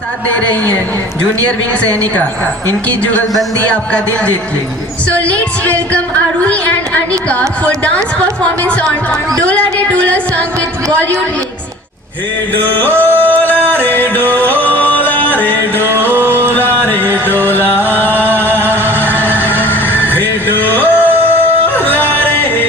साथ दे रही हैं जूनियर विंग सैनिका। इनकी जुगलबंदी आपका दिल जीत लेगी। So let's welcome Aruhi and Anika for dance performance on Dola Re Dola song with Bollywood mix. Hey Dola Re Dola Re Dola Re Dola Hey Dola Re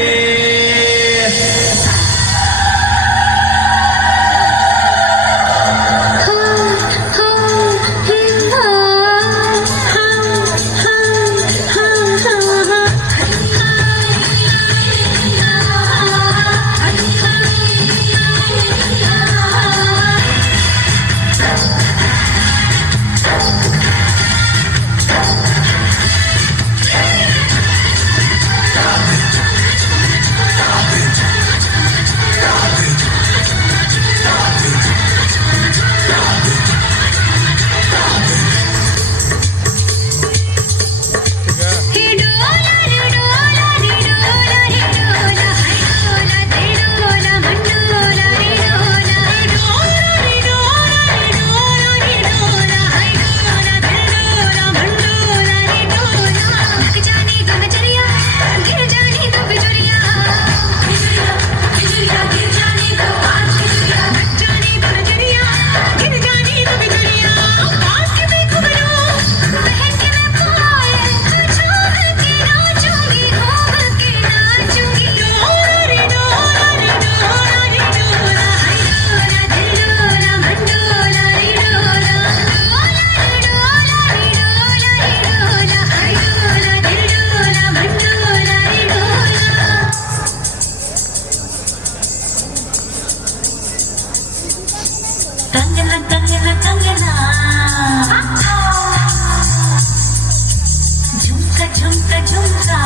झुमका झुमका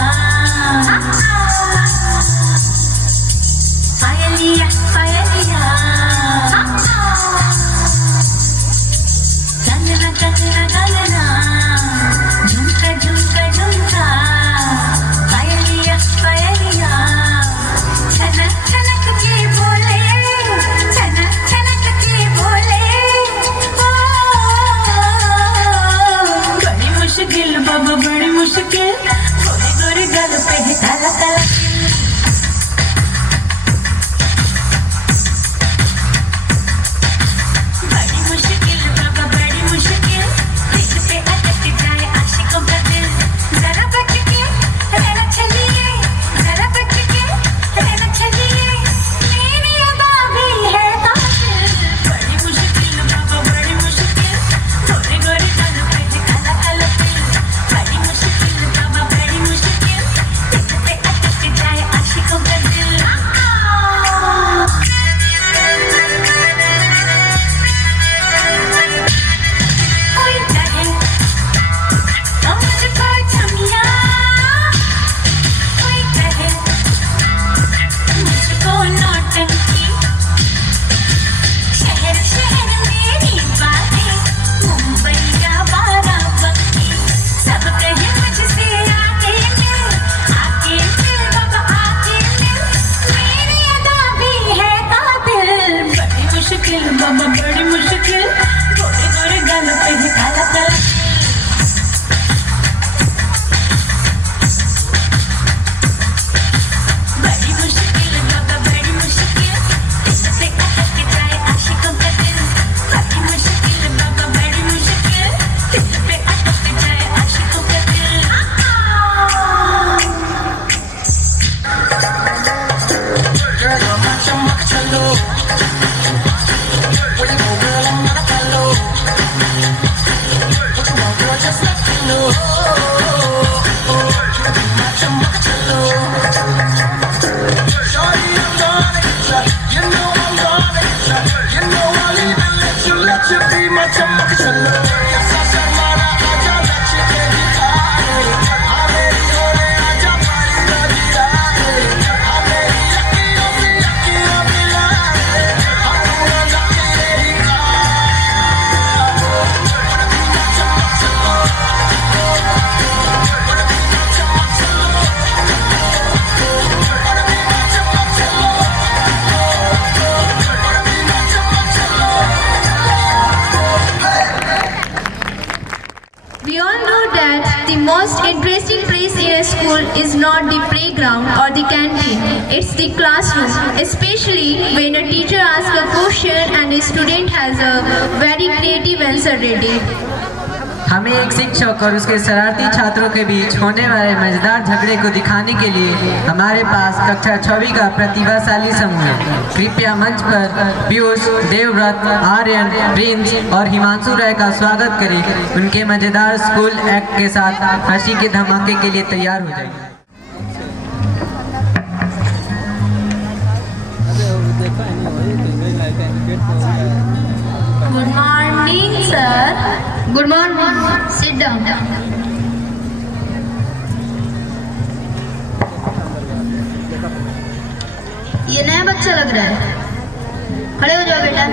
पायलिया पायलिया कंगना कंगना कंगना झुमका झुमका झुमका पायलिया पायलिया छनक छनक के बोले छनक छनक के बोले बड़ी मुश्किल बाबा बड़ी मुश्किल गोरे गोरे गल पे है काला काला बड़ी मुश्किल बाबा बड़ी मुश्किल दिल पे अटक जाए आशिकों का दिल जरा बच के रहना चलिए जरा बच के रहना चलिए मेरी अदा भी है कातिल बड़ी मुश्किल बाबा बड़ी मुश्किल गोरे गोरे गल पे है काला काला दिल बड़ी मुश्किल बाबा बड़ी मुश्किल दिल पे अटक जाए आशिकों का दिल कोई कहे तो मुझको छमिया कोई कहे मुझको नौटंकी शहर शहर मेरी बातें मुंबई या बाराबंकी सब कहे मुझसे आके मिल बाबा आके मिल मेरी अदा भी है कातिल बड़ी मुश्किल बाबा बड़ी मुश्किल गोरे गोरे गाल पे है काला काला बड़ी मुश्किल बाबा बड़ी मुश्किल दिल पे अटक जाए आशिकों का दिल बड़ी मुश्किल बाबा बड़ी मुश्किल दिल पे अटक जाए आशिकों का दिल Girl, you're my chumma chalo. Where you go, girl? I'm not a fellow. What you want, girl? Just let me know. You be my chumma chalo. Shawty, I'm gonna get ya. You know I'm gonna get ya. You know I'll even let you be my chumma chalo. Yes, I said, Mara, aja, let you baby aare. Aameri hore, aja, pari raji aare. Aameri yakkiyon se laare. Apna lucky rehi the most interesting place in a school is not the playground or the canteen. It's the classroom, especially when a teacher asks a question and a student has a very creative answer ready. हमें एक शिक्षक और उसके शरारती छात्रों के बीच होने वाले मजेदार झगड़े को दिखाने के लिए हमारे पास कक्षा 6वीं का प्रतिभाशाली समूह है। कृपया मंच पर पीयूष, देवव्रत, आर्यन, प्रिंस और हिमांशु राय का स्वागत करें। उनके मजेदार स्कूल एक्ट के साथ हंसी के धमाके के लिए तैयार हो जाएं। Good morning, sir. Good morning. Sit down. ये नया बच्चा लग रहा है। खड़े हो जाओ बेटा।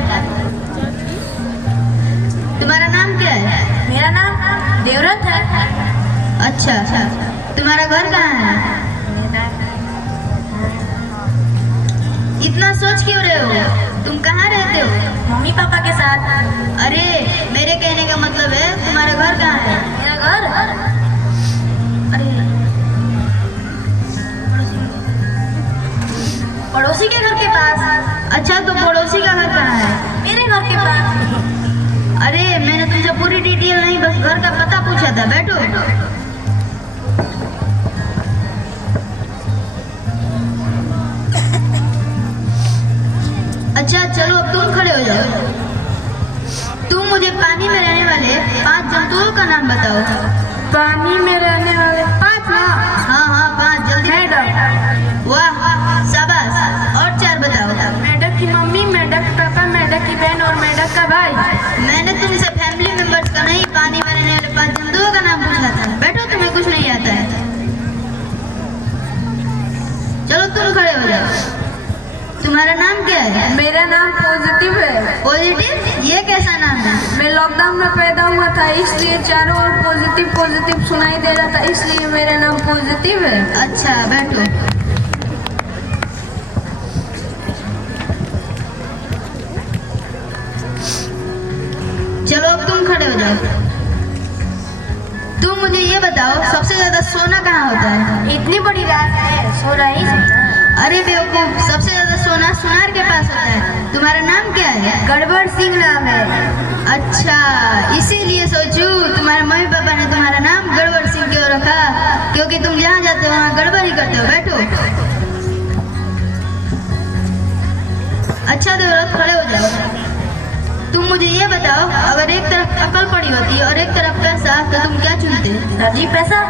तुम्हारा नाम क्या है? मेरा नाम देवव्रत है। अच्छा, तुम्हारा घर कहाँ है? इतना सोच क्यों रहे हो? तुम कहाँ रहते हो? मम्मी पापा के साथ। अरे मेरे कहने का मतलब है तुम्हारा घर कहाँ है? मेरा घर? अरे पड़ोसी के घर के पास। अच्छा, तो पड़ोसी का घर कहाँ है? मेरे घर के पास। अरे मैंने तुमसे पूरी डिटेल नहीं, बस घर का पता पूछा था। बैठो। अच्छा चलो, अब तुम खड़े हो जाओ। तुम मुझे पानी में रहने वाले 5 जंतुओं का नाम बताओ। पानी में रहने वाले 5 ना? हाँ 5, जल्दी। मेढक। वाह शाबाश। और 4 बताओ। मेढक की मम्मी, मेढक का पापा, मेढक की बहन और मेढक का भाई। मैंने तुमसे फैमिली मेंबर्स का नहीं, पानी में रहने वाले 5 जंतुओं का नाम पूछा था। बैठो, तुम्हें कुछ नहीं आता है। चलो तुम खड़े हो जाओ। तुम्हारा नाम क्या है? मेरा नाम पॉजिटिव है। पॉजिटिव? ये कैसा नाम है? मैं लॉकडाउन में पैदा हुआ था, इसलिए चारों ओर पॉजिटिव पॉजिटिव सुनाई दे रहा था, इसलिए मेरा नाम पॉजिटिव है। अच्छा बैठो। चलो अब तुम खड़े हो जाओ। तुम मुझे ये बताओ, सबसे ज्यादा सोना कहाँ होता है? इतनी बड़ी रात है, सो रहा ही। अरे बेवकूफ, सबसे ज्यादा सोना सुनार के पास होता है। तुम्हारा नाम क्या है? गड़बड़ सिंह नाम है। अच्छा, इसीलिए सोचूं तुम्हारे मम्मी पापा ने तुम्हारा नाम गड़बड़ सिंह क्यों रखा, क्योंकि तुम जहाँ जाते हो वहाँ गड़बड़ ही करते हो। बैठो। अच्छा देवव्रत, खड़े हो जाओ। तुम मुझे ये बताओ, अगर एक तरफ अकल पड़ी होती और एक तरफ पैसा, तो तुम क्या चुनते? सर जी पैसा।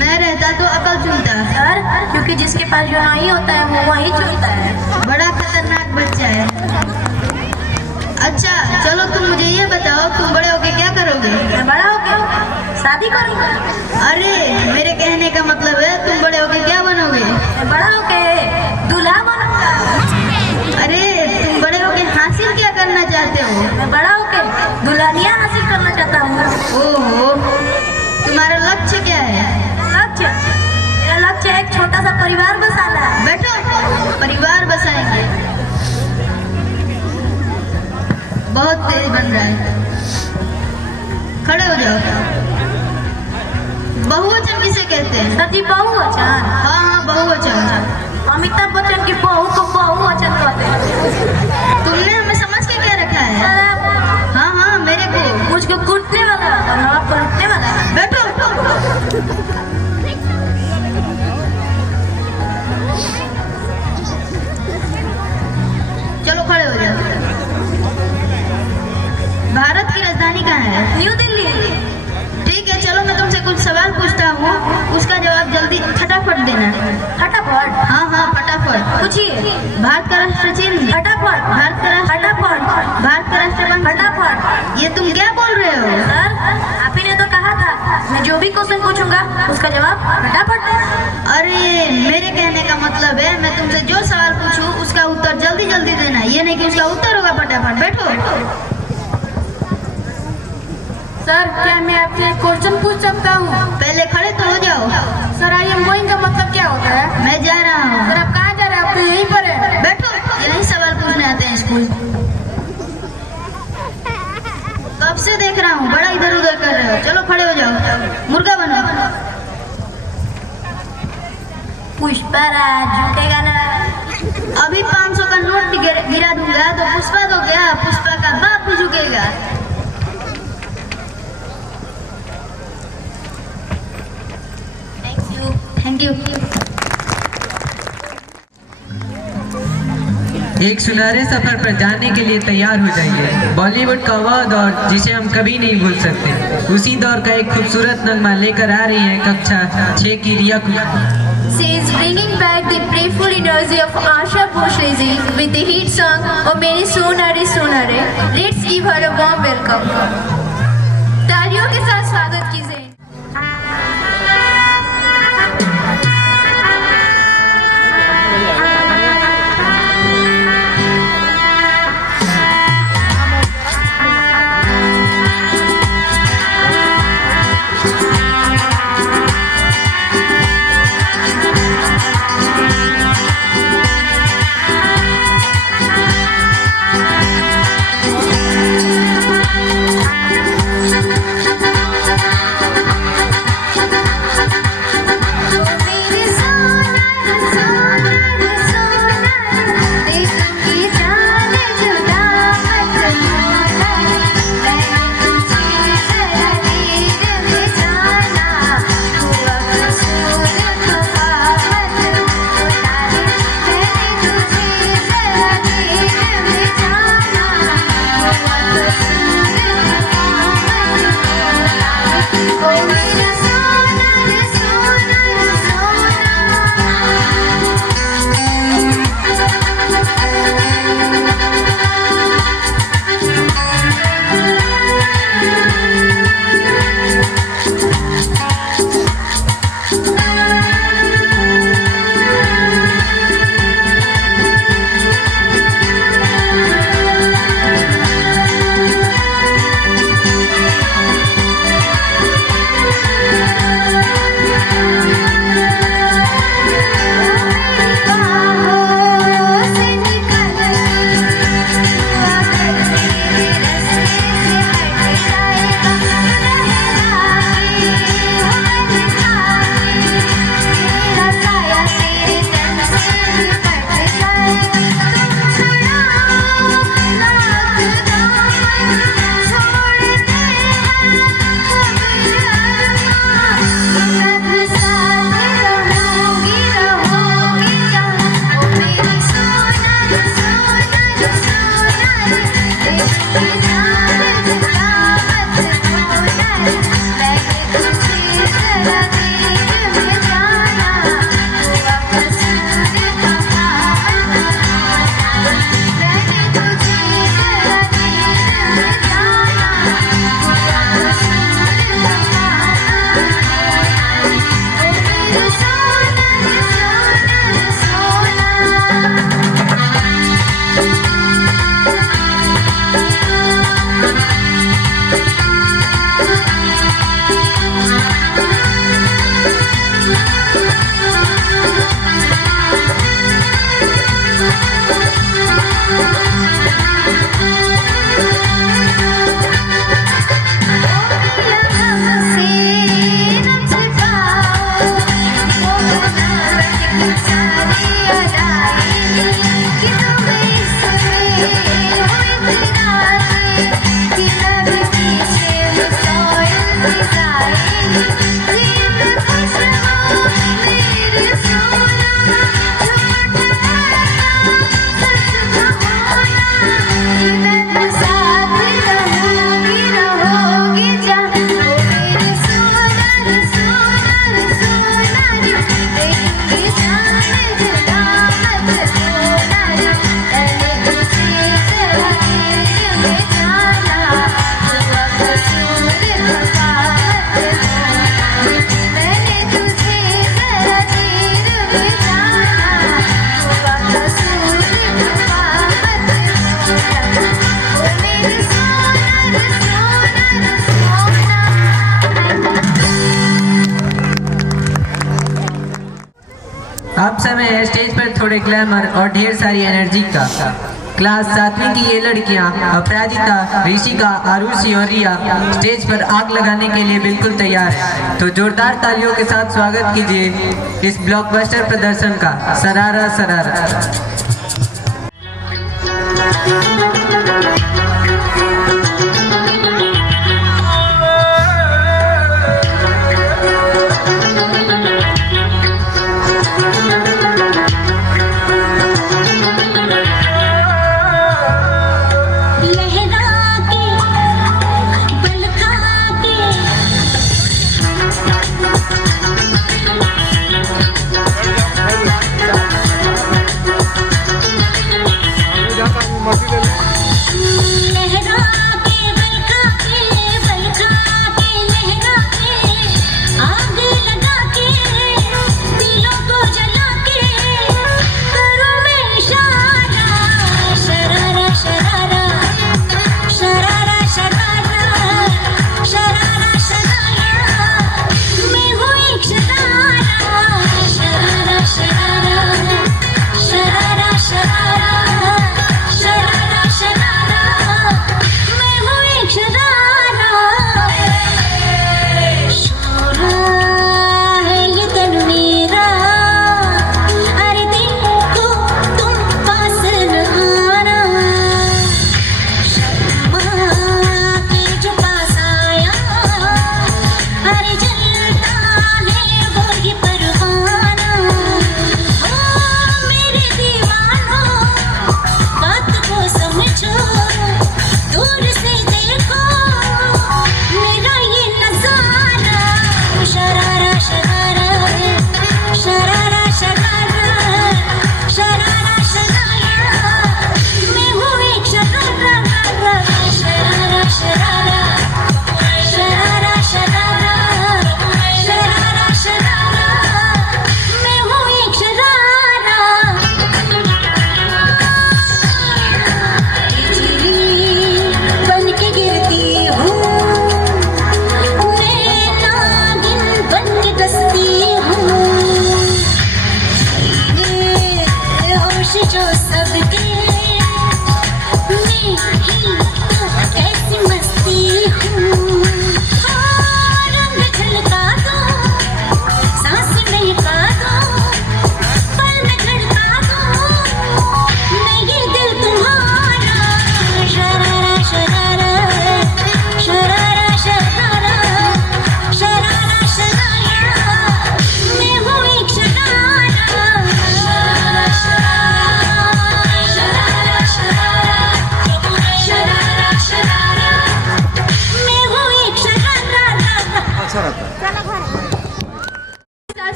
मैं रहता तो अकल चुनता। सर, क्योंकि जिसके पास जो नहीं होता है वो वही चुनता है। बड़ा खतरनाक बच्चा है। अच्छा चलो, तुम मुझे ये बताओ, तुम बड़े होके क्या करोगे? मैं बड़ा होके शादी करूंगा। अरे मेरे कहने का मतलब है तुम बड़े होके क्या बनोगे? मैं बड़ा होके दूल्हा बनूंगा। अरे तुम बड़े होके हासिल क्या करना चाहते हो? मैं बड़ा होके दुल्हनिया हासिल करना चाहता हूँ। ओहो, तुम्हारा लक्ष्य क्या है? लक्ष्य? मेरा लक्ष्य है एक छोटा सा परिवार बसाना। बैठो। परिवार बसाएंगे? बहुत तेज बन रहा है। खड़े हो जाओ। बहुवचन किसे कहते हैं? सर जी बहुवचन। हाँ बहुवचन। अमिताभ बच्चन की बहू को बहुवचन कहते हैं। तुमने हमें समझ के क्या रखा है? सर आप हाँ मेरे को। मुझको कूटने वाला, आपको लूटने वाला। बैठो। चलो खड़े हो जाओ। भारत की राजधानी कहाँ है? न्यू दिल्ली। ठीक है, चलो मैं तुमसे कुछ सवाल पूछता हूँ, उसका जवाब जल्दी फटाफट देना। फटाफट? हाँ फटाफट। पूछिए। भारत का राष्ट्र चिन्ह? फटाफट। भारत का राष्ट्र? फटाफट। भारत का राष्ट्रपति? फटाफट। ये तुम क्या बोल रहे हो? सर, आप ही ने तो कहा था मैं जो भी क्वेश्चन पूछूंगा उसका जवाब फटाफट देना। अरे मेरे कहने का मतलब है मैं तुमसे जो सवाल पूछूं उसका उत्तर जल्दी जल्दी देना, ये नहीं कि उसका उत्तर होगा फटाफट। बैठो। सर, क्या मैं आपसे एक क्वेश्चन पूछ सकता हूँ? पहले खड़े तो हो जाओ। सर, आई एम गोइंग का मतलब क्या होता है? मैं जा रहा हूँ। सर, आप कहाँ जा रहे हैं? आप तो यहीं पर है। बैठो, यही सवाल पूछने आते हैं स्कूल। कब से देख रहा हूँ, बड़ा इधर उधर कर रहे हो। चलो खड़े हो जाओ, मुर्गा बनो। पुष्पराज झुकेगा ना? अभी 500 का नोट गिरा दूंगा तो पुष्पा तो क्या, पुष्पा का बाप भी झुकेगा। Thank you. एक सुनहरे सफर पर जाने के लिए तैयार हो जाइए। बॉलीवुड का वह दौर जिसे हम कभी नहीं भूल सकते, उसी दौर का एक खूबसूरत नगमा लेकर आ रही है कक्षा 6 की रिया Kumar. She is bringing back the playful energy of Asha Bhosle ji with the hit song "O Mere Sonare Sonare." Let's give her a warm welcome. तालियों के साथ स्वागत कीजिए। अब समय है स्टेज पर थोड़े ग्लैमर और ढेर सारी एनर्जी का। क्लास 7वीं की ये लड़कियां अपराजिता, ऋषिका, आरुषि और रिया स्टेज पर आग लगाने के लिए बिल्कुल तैयार है। तो जोरदार तालियों के साथ स्वागत कीजिए इस ब्लॉकबस्टर प्रदर्शन का। सरारा सरारा।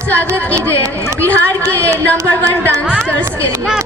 स्वागत कीजिए बिहार के नंबर 1 डांसर्स के लिए।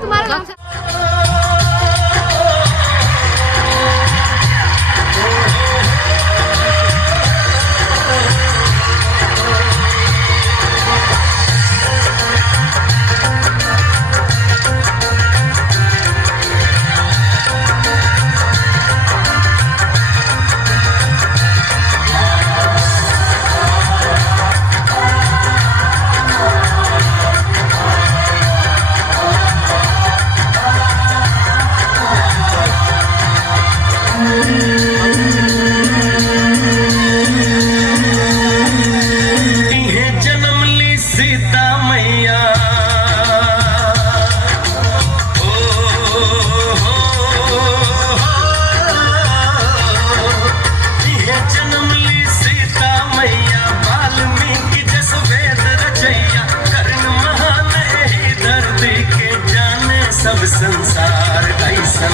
सब संसार ऐसन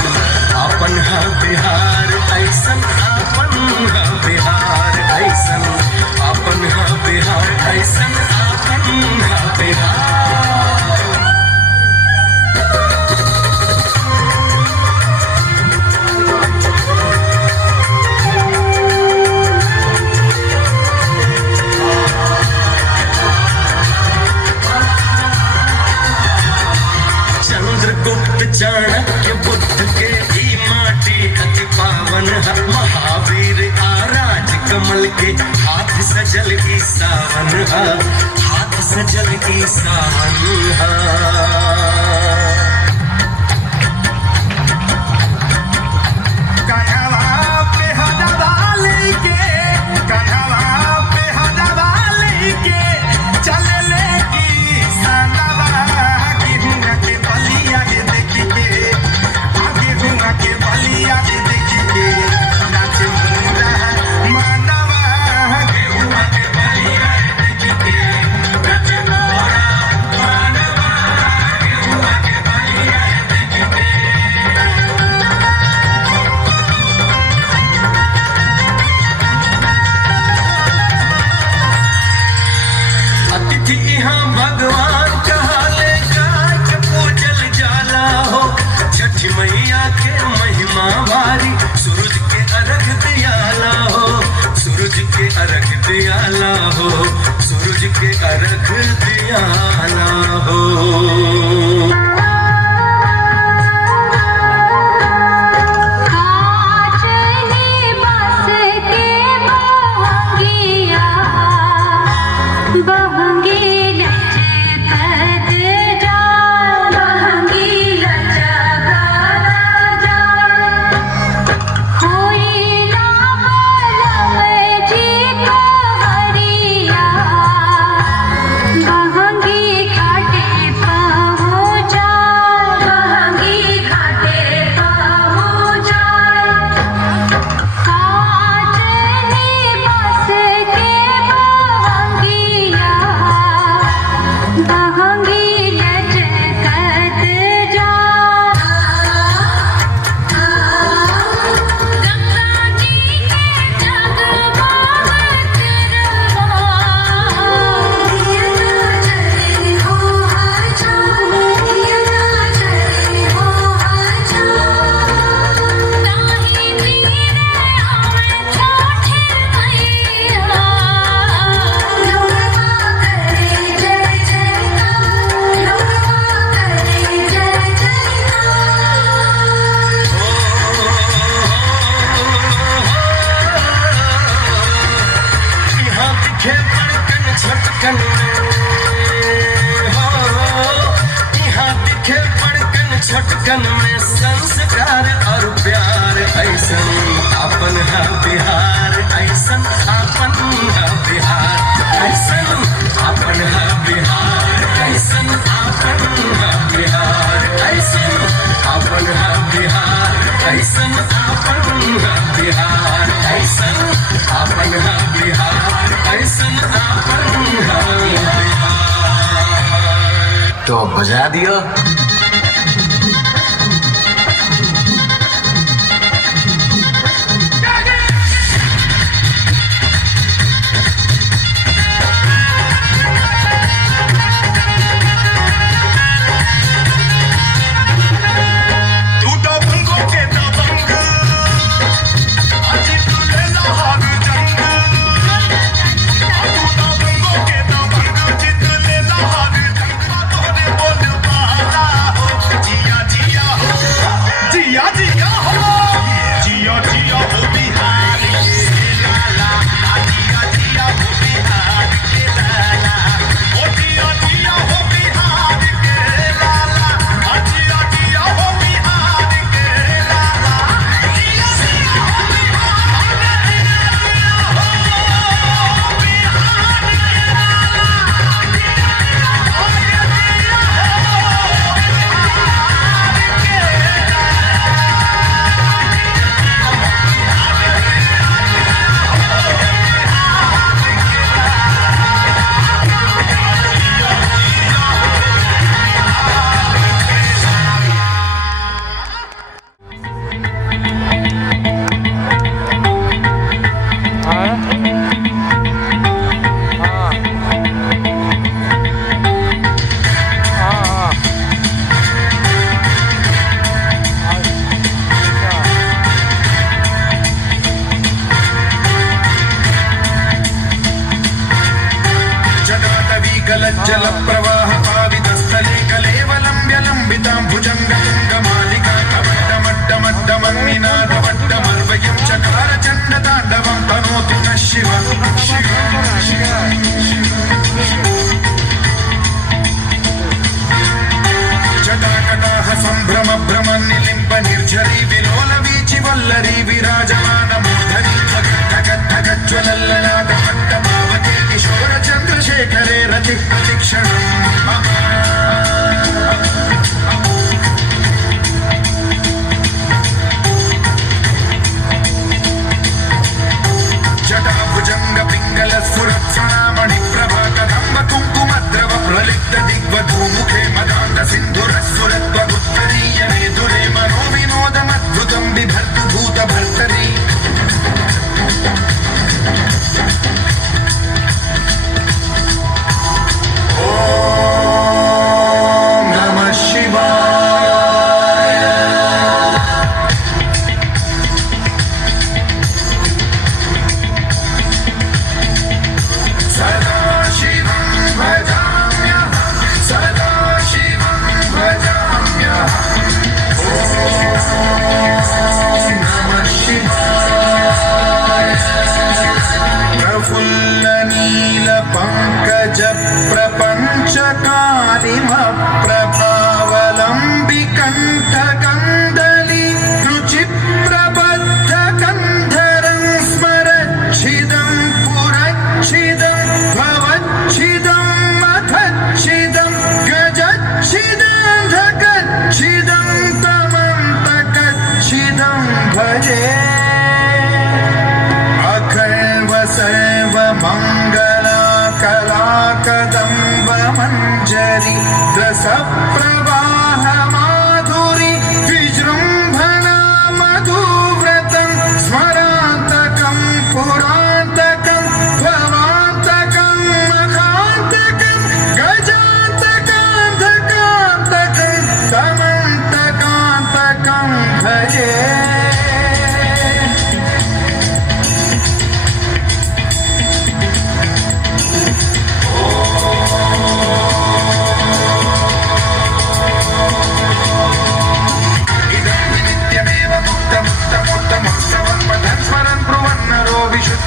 आपन हा बिहार ऐसन आपन हा बिहार ऐसन आपन हा बिहार ऐसन आपन हा बिहार। चाणक्य बुद्ध के ई माटी अति पावन है, महावीर आराज कमल के हाथ सजल की सावन है, हाथ सजल की सावन है। अर्घ दियाला हो, सूरज के अर्घ दियाला हो। छटकन में संस्कार और प्यार ऐसन अपन है बिहार, ऐसन अपन है बिहार, ऐसन अपन है बिहार, ऐसन अपन है बिहार, ऐसन अपन है बिहार, ऐसन अपन है बिहार, ऐसन अपन है बिहार, ऐसन अपन है बिहार। तो बजा दियो। बोल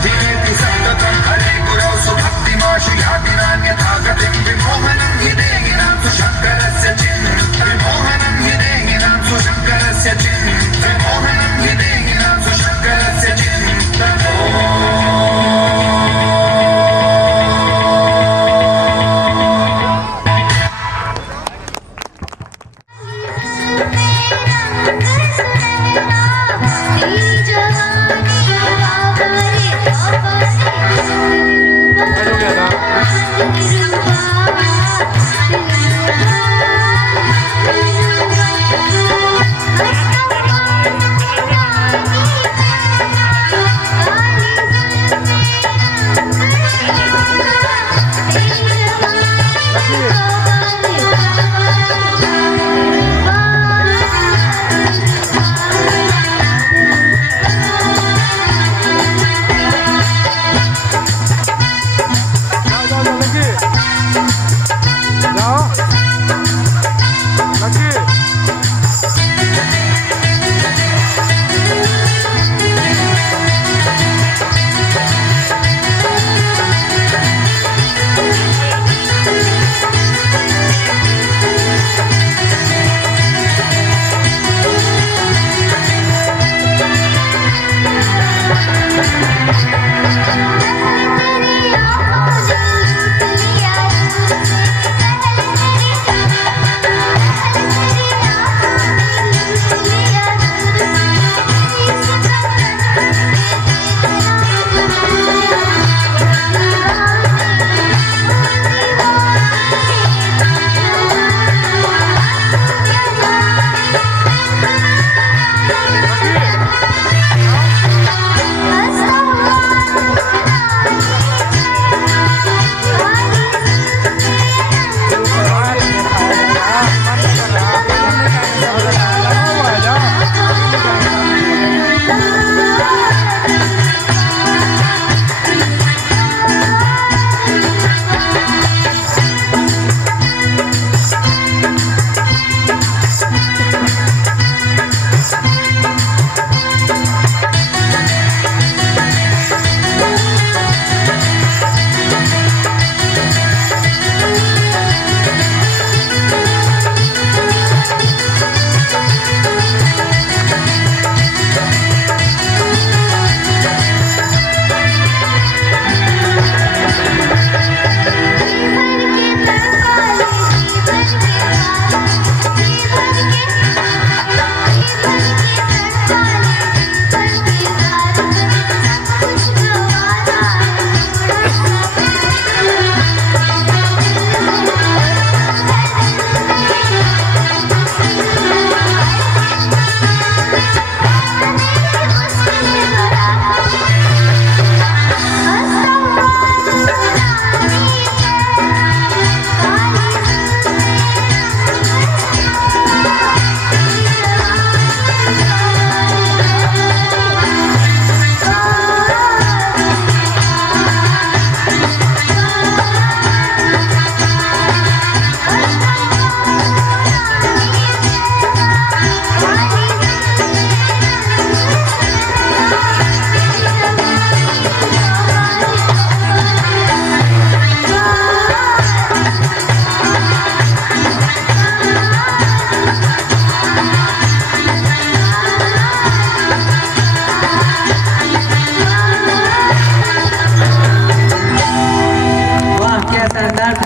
धियेति सन्ततं हरे गुरौ सुभक्तिमाशुयातिनान्यथा गतिं विमोहनं हि देहिनां सुशङ्करस्य विमोहनं हि देहिनां सुशङ्करस्य विमोहनं हि देहिनां सुशङ्करस्य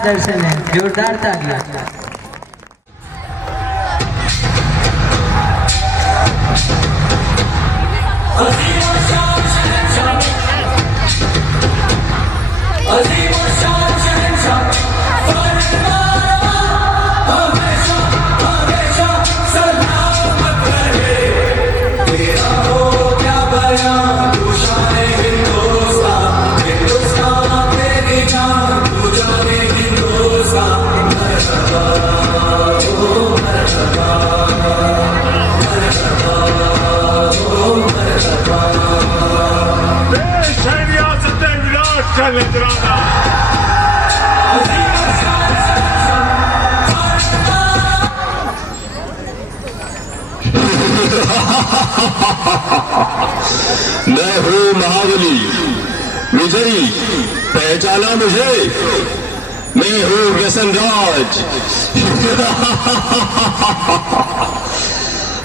दर्शन है। जोरदार तालियां। मैं हूँ महाबली, विजयी, पहचाना मुझे? मैं हूँ व्यसन राज।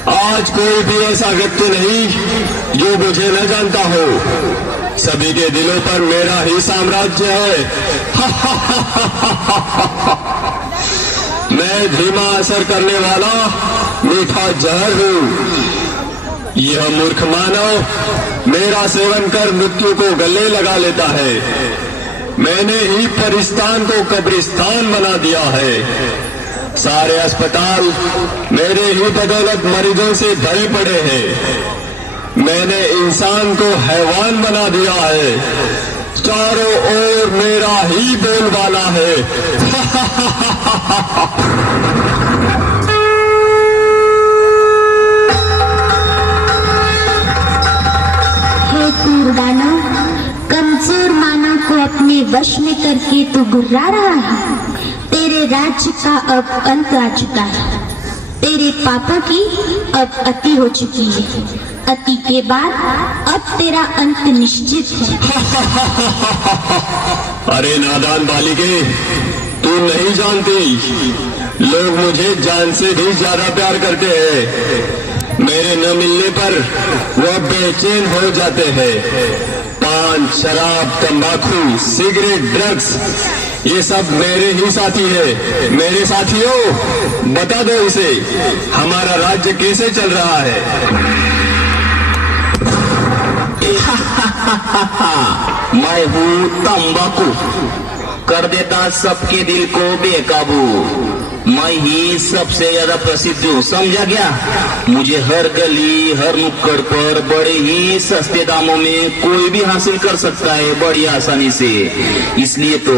आज कोई भी ऐसा व्यक्ति नहीं जो मुझे न जानता हो। सभी के दिलों पर मेरा ही साम्राज्य है। मैं धीमा असर करने वाला मीठा जहर हूँ। यह मूर्ख मानव मेरा सेवन कर मृत्यु को गले लगा लेता है। मैंने ही परिस्तान को कब्रिस्तान बना दिया है। सारे अस्पताल मेरे ही बदौलत मरीजों से भरे पड़े हैं। मैंने इंसान को हैवान बना दिया है। चारों ओर मेरा ही बोलबाला है। हे दानव, कमजोर मानव को अपने वश में करके तू गुर्रा रहा है। तेरे राज्य का अब अंत आ चुका है। तेरे पापों की अब अति हो चुकी है। अति के बाद अब तेरा अंत निश्चित है। अरे नादान बालिके, तू नहीं जानती, लोग मुझे जान से भी ज्यादा प्यार करते हैं। मेरे न मिलने पर वह बेचैन हो जाते हैं। पान, शराब, तंबाकू, सिगरेट, ड्रग्स, ये सब मेरे ही साथी है। मेरे साथियों, बता दो इसे, हमारा राज्य कैसे चल रहा है? मैं हूँ तंबाकू, कर देता सबके दिल को बेकाबू। मैं ही सबसे ज्यादा प्रसिद्ध हूँ, समझा क्या? मुझे हर गली हर नुक्कड़ पर बड़े ही सस्ते दामों में कोई भी हासिल कर सकता है, बड़ी आसानी से। इसलिए तो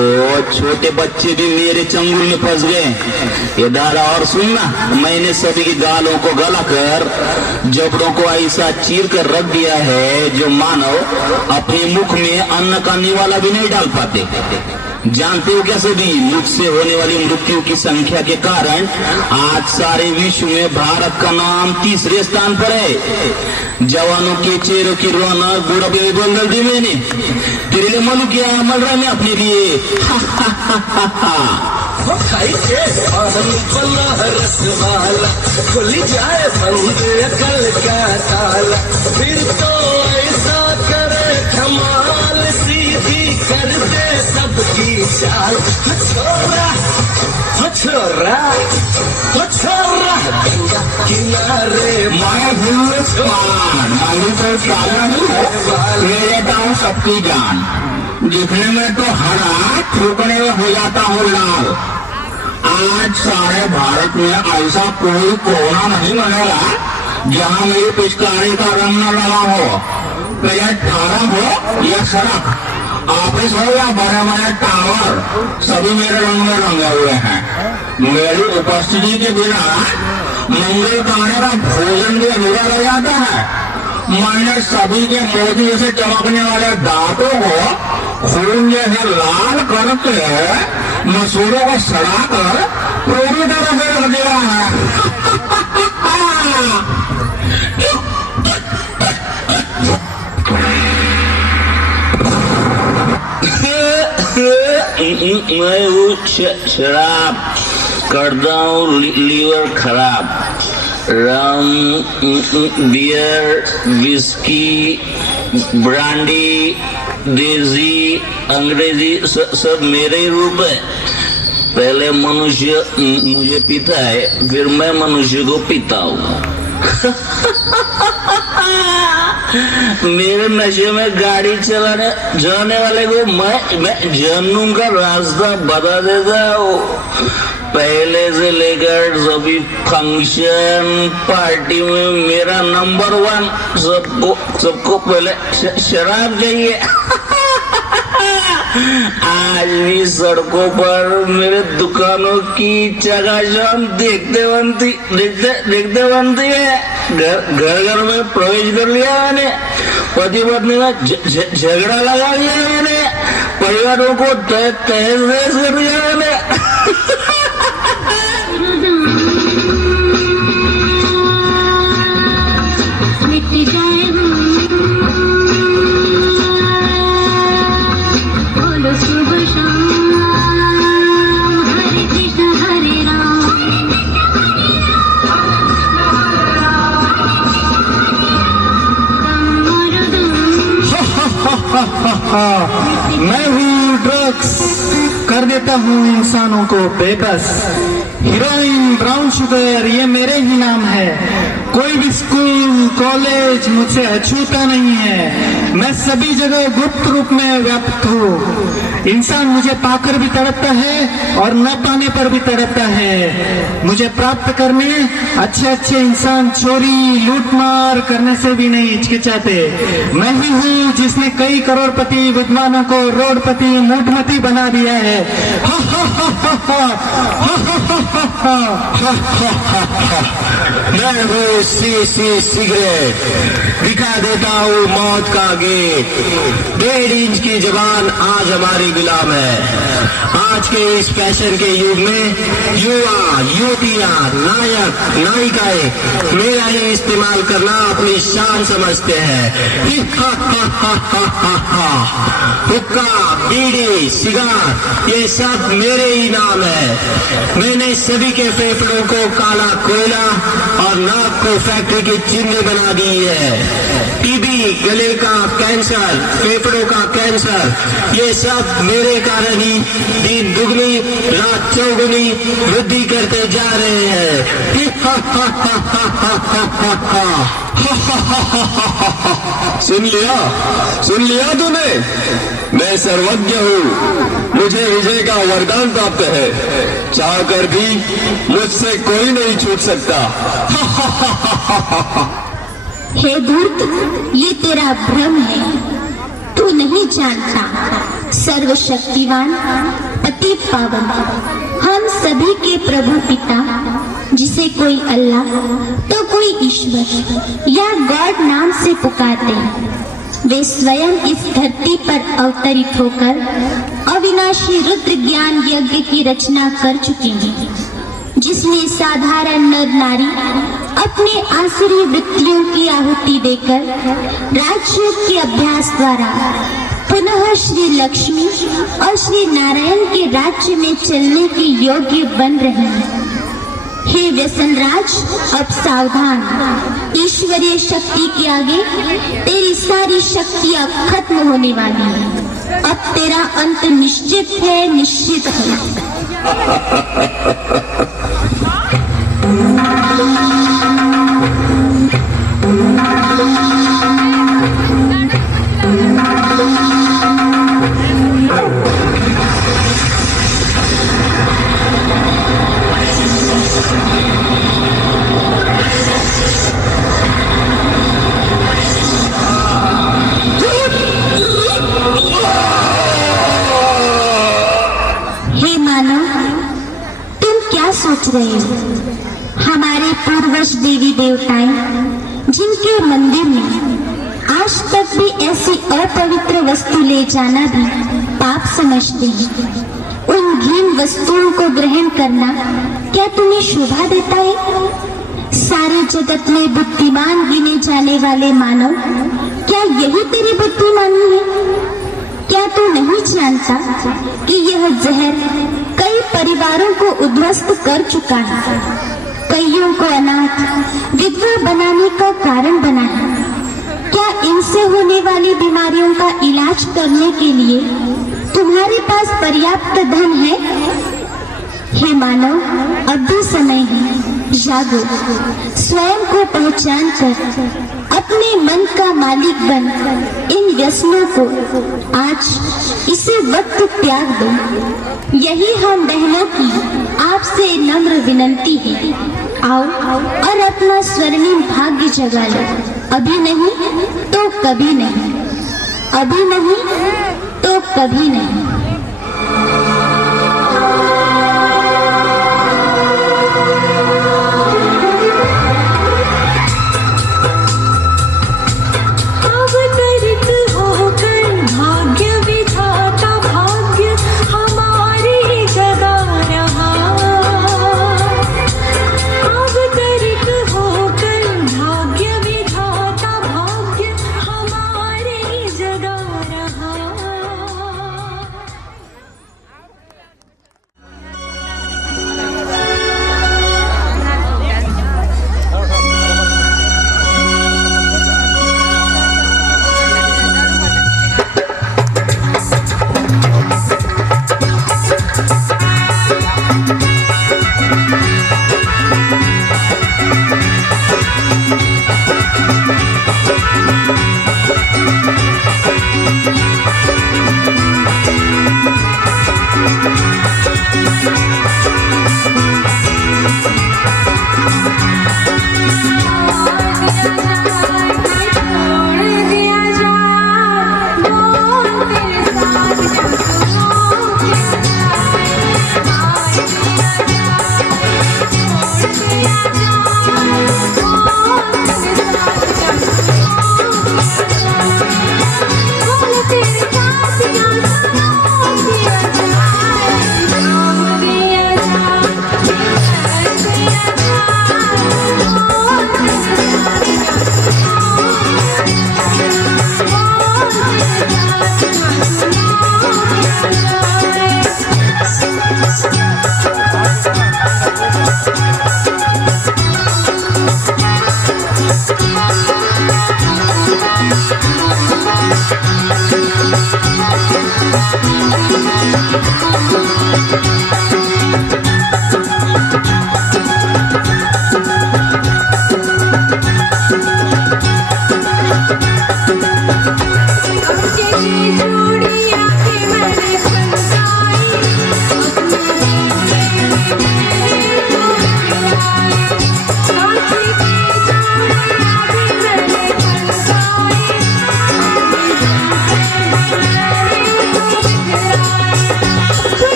छोटे बच्चे भी मेरे चंगुल में फंस गए। ये दादा, और सुनना, मैंने सभी की गालों को गलाकर जबड़ों को ऐसा चीर कर रख दिया है जो मानव अपने मुख में अन्न का निवाला भी नहीं डाल पाते। जानते हो क्या सभी, मुझसे होने वाली मृत्यु की संख्या के कारण आज सारे विश्व में भारत का नाम तीसरे स्थान पर है। जवानों के चेहरों की रौनक बुढ़ापे में बदल दी मैंने। तेरे लिए मनु किया मल रहा मैं अपने लिए। खाई के रस वाला खुल जाए बंद अकल का ताला, फिर तो ऐसा करे कमाल, सीधी कर दे सबकी चाल। छोरा छोरा छोरा गंगा किनारे मेरे दाऊ सबकी जान, दिखने में तो हरा, ठोकने में हो जाता हूँ लाल। आज सारे भारत में ऐसा कोई कोना नहीं बनेगा जहाँ मेरी पिचकारी का रंग न लगा हो। मेरा थाना हो या सड़क, ऑफिस हो या बड़े बड़े टावर, सभी मेरे रंग में रंगे हुए हैं। मेरी उपस्थिति के बिना मंगल खाने का भोजन भी अधूरा रह जाता है। मैंने सभी के मोती से चमकने वाले दांतों को खून जैसे लाल करके मसूरों को सड़ाकर पूरी तरह से रख दिया है। मैं हूँ शराब, करता हूँ लीवर खराब। रम, बियर, विस्की, ब्रांडी, देसी, अंग्रेजी, सब मेरे ही रूप है। पहले मनुष्य मुझे पीता है, फिर मैं मनुष्य को पीता हूँ। मेरे नशे में गाड़ी जाने वाले को मैं जहन्नुम का रास्ता बता देता हूँ। पहले से लेकर सभी फंक्शन पार्टी में मेरा नंबर 1। सबको पहले शराब चाहिए। आज भी सड़कों पर मेरे दुकानों की चकाचौंध देखते बनती है। घर में प्रवेश कर लिया मैंने, पति पत्नी में झगड़ा लगा दिया मैंने, परिवारों को तहस कर दिया मैंने। मैं हूँ ड्रग्स, कर देता हूँ इंसानों को बेबस। हीरोइन, ब्राउन शुगर, ये मेरे ही नाम है। कोई भी स्कूल कॉलेज मुझसे अछूता नहीं है। मैं सभी जगह गुप्त रूप में व्याप्त हूँ। इंसान मुझे पाकर भी तड़पता है और न पाने पर भी तड़पता है। मुझे प्राप्त करने अच्छे अच्छे इंसान चोरी लूटमार करने से भी नहीं हिचकिचाते। मैं ही हूँ जिसने कई करोड़पति विद्वानों को रोडपति मूढ़मती बना दिया है। हा हा हा हा हा हा हा हा हा हा हा। मैं हूँ सी सिगरेट, दिखा देता हूँ मौत का गेट। 1.5 इंच की जबान आज हमारी गुलाम है। आज के इस फैशन के युग में युवा युवतियां नायक नायिकाएं मेरा ही इस्तेमाल करना अपनी शान समझते हैं। हा हा हा हा हा हा। हुक्का, बीड़ी, सिगार, ये सब मेरे ही नाम है। मैंने सभी के फेफड़ों को काला कोयला और नाक को फैक्ट्री की चिमनी बना दी है। टीबी, गले का कैंसर, फेफड़ों का कैंसर, ये सब मेरे कारण ही दिन दुगनी रात चौगुनी वृद्धि करते जा रहे हैं। सुन लिया तूने? मैं सर्वज्ञ हूँ, मुझे विजय का वरदान प्राप्त है। चाहकर भी मुझसे कोई नहीं छूट सकता। हे धूर्त, ये तेरा भ्रम है। तू नहीं जानता, सर्वशक्तिवान पति पावन हम सभी के प्रभु पिता, जिसे कोई अल्लाह तो कोई ईश्वर या गॉड नाम से पुकारते हैं, वे स्वयं इस धरती पर अवतरित होकर अविनाशी रुद्र ज्ञान यज्ञ की रचना कर चुके हैं, जिसमें साधारण नर नारी अपने आसुरी वृत्तियों की आहुति देकर राजयोग के अभ्यास द्वारा पुनः श्री लक्ष्मी और श्री नारायण के राज्य में चलने के योग्य बन रहे हैं। हे व्यसनराज, अब सावधान। ईश्वरीय शक्ति के आगे तेरी सारी शक्तियां खत्म होने वाली है। अब तेरा अंत निश्चित है, निश्चित है। सोच रहे हो? हमारे पूर्वज देवी देवताएं, जिनके मंदिर में आज तक भी ऐसी अपवित्र वस्तु ले जाना भी पाप समझते हैं, उन घृण वस्तुओं को ग्रहण करना क्या तुम्हें शोभा देता है? सारे जगत में बुद्धिमान गिने जाने वाले मानव, क्या यही तेरी बुद्धिमानी है? क्या तू नहीं जानता कि यह जहर कई परिवारों को उद्ध्वस्त कर चुका है, कईयों को अनाथ विधवा बनाने का कारण बना है? क्या इनसे होने वाली बीमारियों का इलाज करने के लिए तुम्हारे पास पर्याप्त धन है? हे मानव, अब भी समय है, जागो, स्वयं को पहचान कर अपने मन का मालिक बन इन व्यसनों को आज इसे वक्त त्याग दो। यही हम बहनों की आपसे नम्र विनंती है। आओ और अपना स्वर्णिम भाग्य जगा लो। अभी नहीं तो कभी नहीं, अभी नहीं तो कभी नहीं।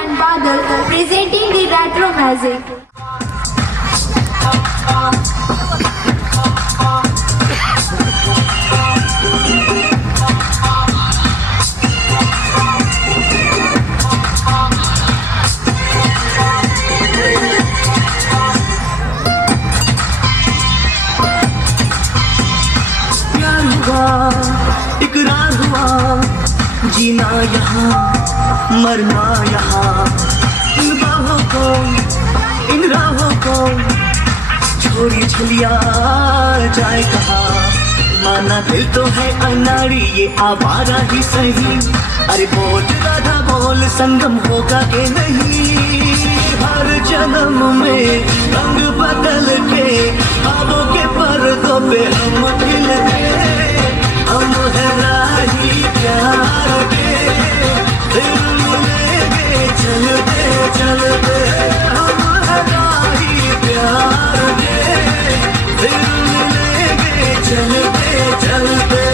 And Badal presenting the retro magic. प्यार हुआ, इकरार हुआ, जीना यहाँ, मरना यहाँ, इन बाहों को, इन राहों को, छोड़ी छलिया जाए कहाँ। माना दिल तो है अनाड़ी, ये आवारा ही सही। अरे बोल राधा बोल, संगम होगा कि नहीं। हर जन्म में रंग बदल के ख्वाबों के पर्दों पे हम खिलते, हम है राही प्यार के, दिल मिलेंगे चलते चलते। हम है राही प्यार के, दिल मिलेंगे चलते चलते।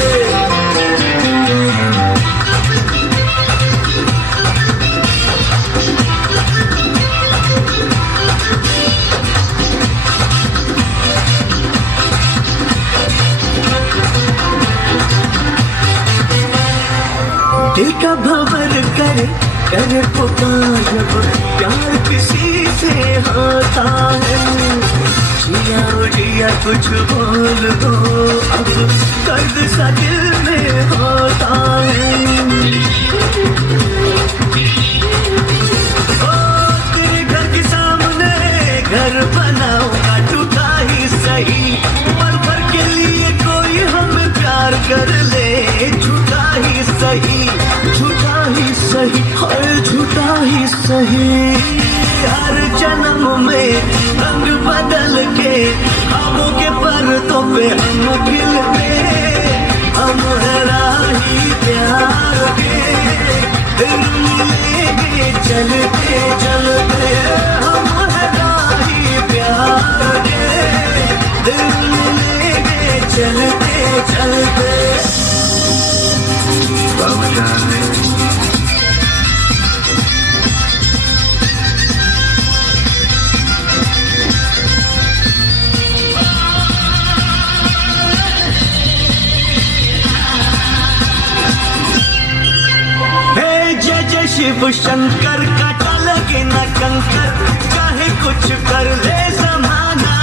दिल का भंवर करे करे पुकार, जब प्यार किसी से होता है। जिया ओ जिया कुछ बोल दो, अब दर्द सा दिल में होता है। ओ तेरे घर के सामने घर बनाऊंगा, टूटा ही सही। पल भर के लिए कोई हमें प्यार कर ले, झूठा ही सही, झूठा ही सही, हर झूठा ही सही। हर जन्म में रंग बदल के ख्वाबों के पर्दों पे हम खिलते, हम है राही प्यार के, दिल मिलेंगे चलते चलते। हम है राही प्यार के, दिल मिलेंगे चलते चलते। शिव शंकर काटा लगे न कंकर, चाहे कुछ कर ले जमाना।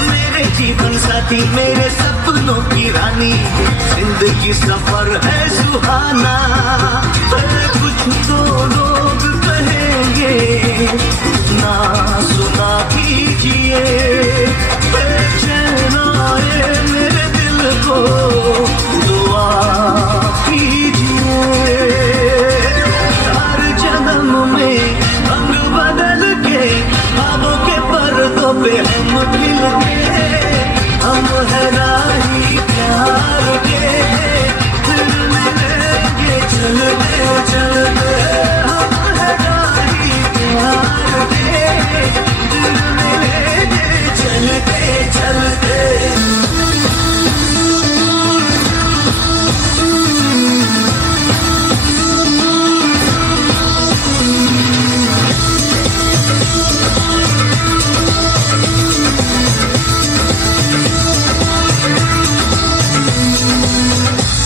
मेरे जीवन साथी, मेरे सपनों की रानी, जिंदगी सफर है सुहाना। कुछ तो लोग कहेंगे, ना सुना कीजिए। चैनाए मेरे दिल को दुआ कीजिए। रंग बदल के ख्वाबों के पर्दों पे हम खिलते, हम है राही प्यार के, दिल मिलेंगे चलते चलते। हम है राही प्यार के, दिल मिलेंगे चलते चलते।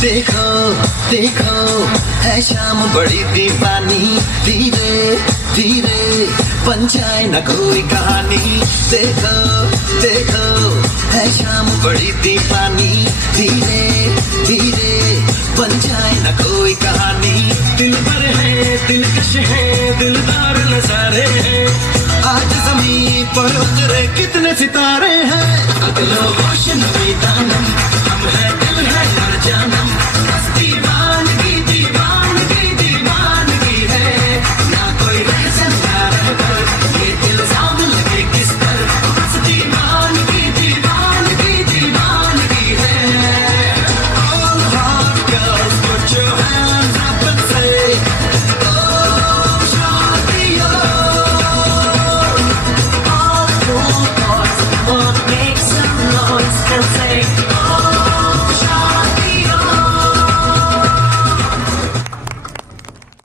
देखो देखो है शाम बड़ी दीवानी, धीरे धीरे बन जाए न कोई कहानी। देखो देखो है शाम बड़ी दीवानी, धीरे धीरे बन जाए न कोई कहानी। दिल भर है, दिलकश है, दिलदार नजारे हैं। आज ज़मीं पर उतरे कितने सितारे हैं। अगलो रोशन दानम, हम है दिल है हर जानम। दीवानगी दीवानगी दीवानगी है, ना कोई रह सकता रह कर, ये इल्जाम लगे किस पर। दीवानगी दीवानगी दीवानगी है। All hot girls put your hands up and say make some noise and say